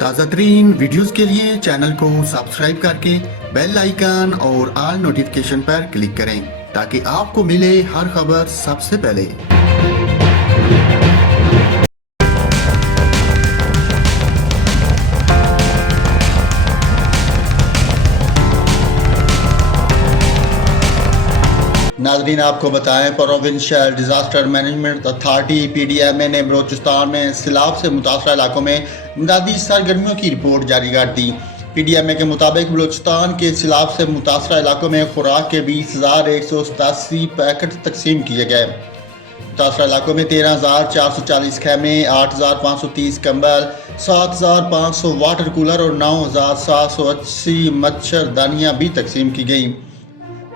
تازہ ترین ویڈیوز کے لیے چینل کو سبسکرائب کر کے بیل آئیکن اور آل نوٹیفیکیشن پر کلک کریں تاکہ آپ کو ملے ہر خبر سب سے پہلے۔ ناظرین، آپ کو بتائیں provincial disaster management authority PDMA نے بلوچستان میں سیلاب سے متاثرہ علاقوں میں امدادی سرگرمیوں کی رپورٹ جاری کر دی۔ PDMA کے مطابق بلوچستان کے سیلاب سے متاثرہ علاقوں میں خوراک کے 20,187 پیکٹ تقسیم کیے گئے۔ متاثرہ علاقوں میں 13,440 خیمے، 8,530 کمبل، 7,500 واٹر کولر اور 9,780 مچھردانیاں بھی تقسیم کی گئیں۔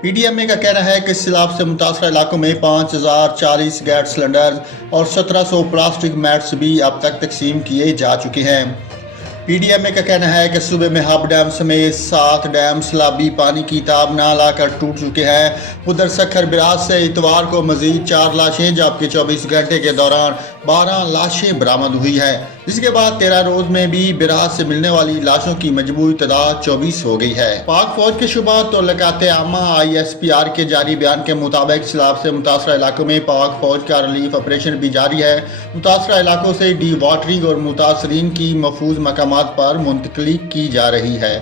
PDMA کا کہنا ہے کہ سیلاب سے متاثرہ علاقوں میں 5,040 گیس سلنڈر اور 1,700 پلاسٹک میٹس بھی اب تک تقسیم کیے جا چکے ہیں۔ PDMA کا کہنا ہے کہ صوبے میں ہب ڈیم سمیت 7 ڈیم سیلابی پانی کی تاب نہ لا کر ٹوٹ چکے ہیں۔ ادھر سکھر براز سے اتوار کو مزید 4 لاشیں جبکہ 24 گھنٹے کے دوران 12 لاشیں برآمد ہوئی ہیں، جس کے بعد 13 روز میں بھی براز سے ملنے والی لاشوں کی مجموعی تعداد 24 ہو گئی ہے۔ پاک فوج کے شعبہ تعلقات عامہ ISPR کے جاری بیان کے مطابق سیلاب سے متاثرہ علاقوں میں پاک فوج کا ریلیف آپریشن بھی جاری ہے۔ متاثرہ علاقوں سے ڈی واٹرنگ اور متاثرین کی محفوظ مقامات پر منتقلی کی جا رہی ہے۔